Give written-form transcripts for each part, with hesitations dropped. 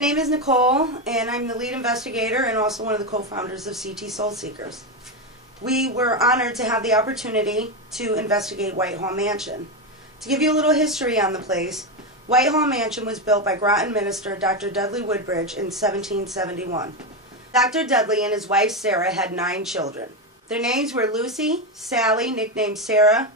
My name is Nicole, and I'm the lead investigator and also one of the co-founders of CT Soul Seekers. We were honored to have the opportunity to investigate Whitehall Mansion. To give you a little history on the place, Whitehall Mansion was built by Groton minister Dr. Dudley Woodbridge in 1771. Dr. Dudley and his wife Sarah had 9 children. Their names were Lucy, Sally, nicknamed Sarah,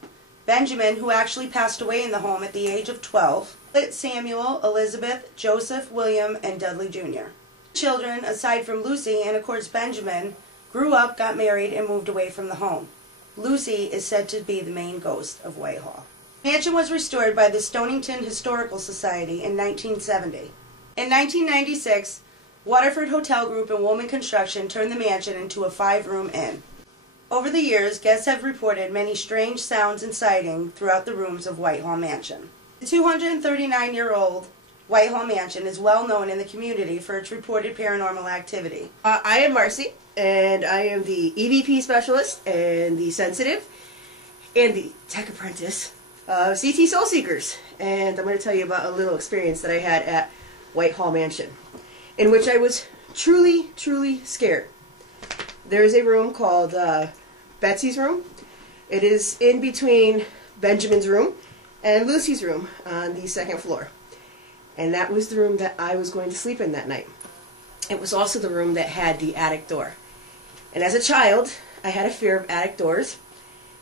Benjamin, who actually passed away in the home at the age of 12, Samuel, Elizabeth, Joseph, William, and Dudley Jr. Children, aside from Lucy and of course Benjamin, grew up, got married, and moved away from the home. Lucy is said to be the main ghost of Whitehall. The mansion was restored by the Stonington Historical Society in 1970. In 1996, Waterford Hotel Group and Woolman Construction turned the mansion into a 5-room inn. Over the years, guests have reported many strange sounds and sightings throughout the rooms of Whitehall Mansion. The 239-year-old Whitehall Mansion is well known in the community for its reported paranormal activity. I am Marcy, and I am the EVP specialist and the sensitive and the tech apprentice of CT Soul Seekers. And I'm going to tell you about a little experience that I had at Whitehall Mansion, in which I was truly, truly scared. There is a room called Betsy's room. It is in between Benjamin's room and Lucy's room on the 2nd floor. And that was the room that I was going to sleep in that night. It was also the room that had the attic door. And as a child, I had a fear of attic doors.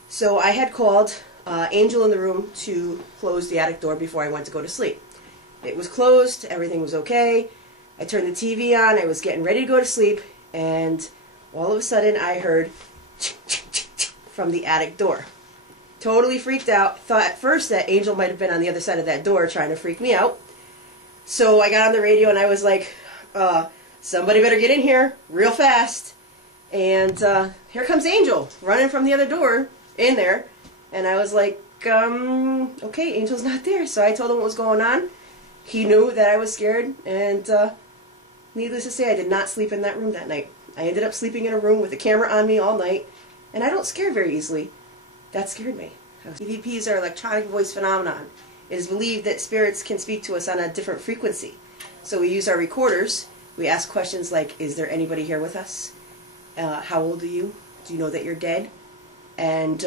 So I had called Angel in the room to close the attic door before I went to go to sleep. It was closed, everything was okay. I turned the TV on, I was getting ready to go to sleep, and all of a sudden I heard from the attic door. Totally freaked out. Thought at first that Angel might have been on the other side of that door trying to freak me out. So I got on the radio and I was like, somebody better get in here real fast. And here comes Angel running from the other door in there. And I was like, okay, Angel's not there. So I told him what was going on. He knew that I was scared. And needless to say, I did not sleep in that room that night. I ended up sleeping in a room with a camera on me all night. And I don't scare very easily. That scared me. EVPs are electronic voice phenomenon. It is believed that spirits can speak to us on a different frequency. So we use our recorders. We ask questions like, is there anybody here with us? How old are you? Do you know that you're dead? And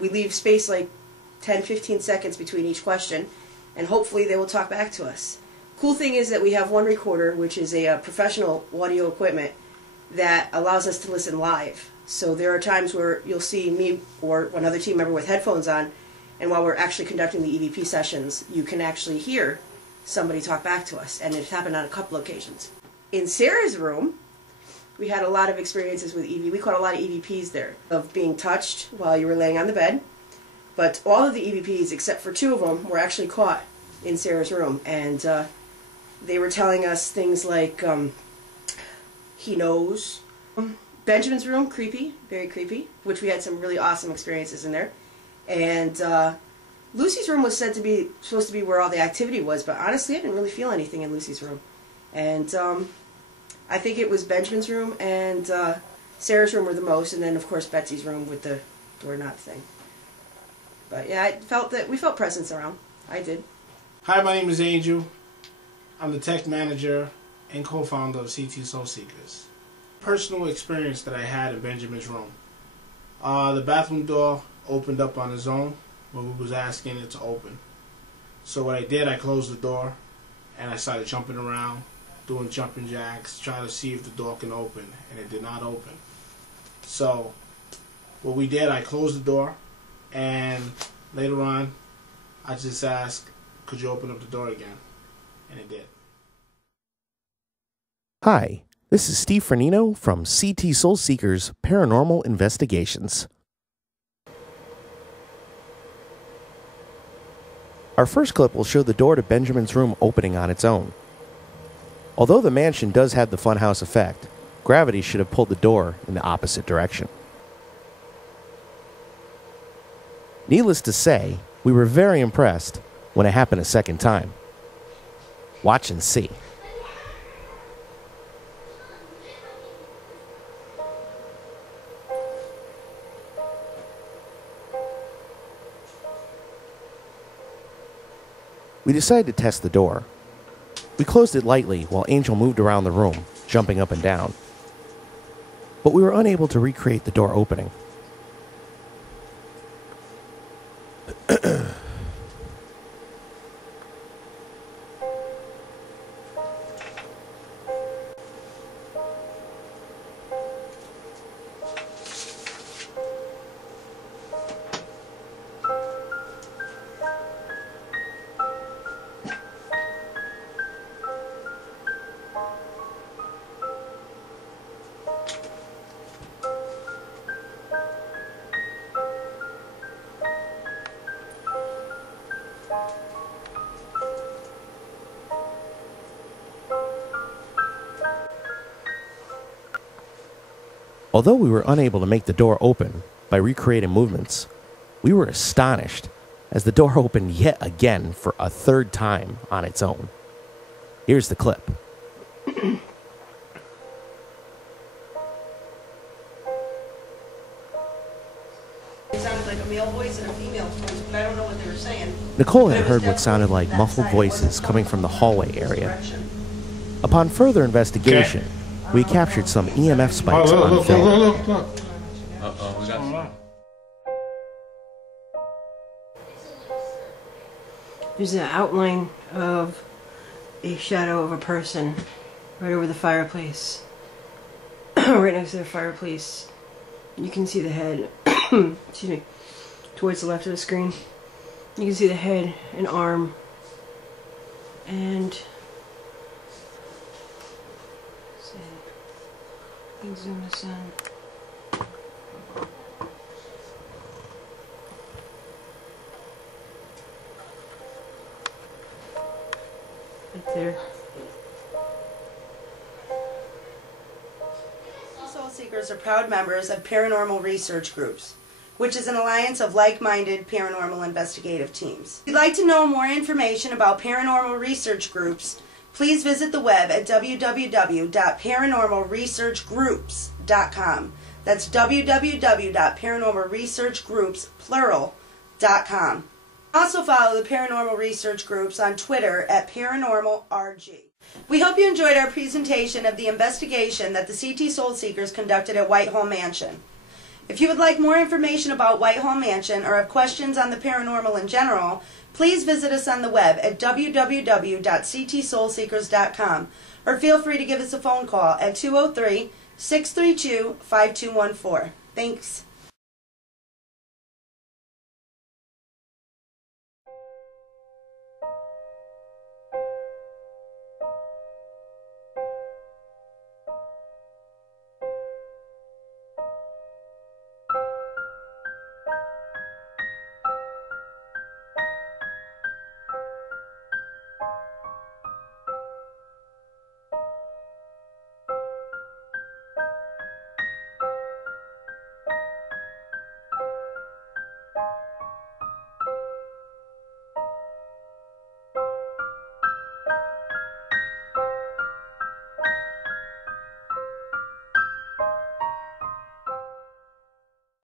we leave space like 10-15 seconds between each question, and hopefully they will talk back to us. Cool thing is that we have one recorder, which is a professional audio equipment that allows us to listen live. So there are times where you'll see me or another team member with headphones on, and while we're actually conducting the EVP sessions, you can actually hear somebody talk back to us, and it's happened on a couple occasions. In Sarah's room, we had a lot of experiences with EVP. We caught a lot of EVPs there, of being touched while you were laying on the bed. But all of the EVPs, except for 2 of them, were actually caught in Sarah's room, and they were telling us things like, he knows. Benjamin's room, creepy, very creepy, which we had some really awesome experiences in there. And Lucy's room was said to be supposed to be where all the activity was, but honestly I didn't really feel anything in Lucy's room. And I think it was Benjamin's room and Sarah's room were the most, and then of course Betsy's room with the doorknob thing. But yeah, I felt that we felt presence around. I did. Hi, my name is Angel. I'm the tech manager and co-founder of CT Soul Seekers. Personal experience that I had in Benjamin's room. The bathroom door opened up on its own when we was asking it to open. So what I did, I closed the door and I started jumping around, doing jumping jacks, trying to see if the door can open, and it did not open. So what we did, I closed the door, and later on I just asked, could you open up the door again? And it did. Hi, this is Steve Fernino from CT Soul Seekers Paranormal Investigations. Our first clip will show the door to Benjamin's room opening on its own. Although the mansion does have the funhouse effect, gravity should have pulled the door in the opposite direction. Needless to say, we were very impressed when it happened a second time. Watch and see. We decided to test the door. We closed it lightly while Angel moved around the room, jumping up and down. But we were unable to recreate the door opening. Although we were unable to make the door open by recreating movements, we were astonished as the door opened yet again for a third time on its own. Here's the clip. It sounded like a male voice and a female voice, but I don't know what they were saying. Nicole had heard what sounded like muffled voices coming from the hallway area. Upon further investigation, we captured some EMF spikes on film. Look. Uh-oh, we got... There's an outline of a shadow of a person right over the fireplace. Right next to the fireplace. You can see the head. Excuse me. Towards the left of the screen. You can see the head and arm. And... let me zoom this in. Right there. Soul Seekers are proud members of Paranormal Research Groups, which is an alliance of like-minded paranormal investigative teams. If you'd like to know more information about Paranormal Research Groups, please visit the web at www.paranormalresearchgroups.com. That's www.paranormalresearchgroups.com. Also follow the Paranormal Research Groups on Twitter at ParanormalRG. We hope you enjoyed our presentation of the investigation that the CT Soul Seekers conducted at Whitehall Mansion. If you would like more information about Whitehall Mansion or have questions on the paranormal in general, please visit us on the web at www.ctsoulseekers.com or feel free to give us a phone call at 203-632-5214. Thanks.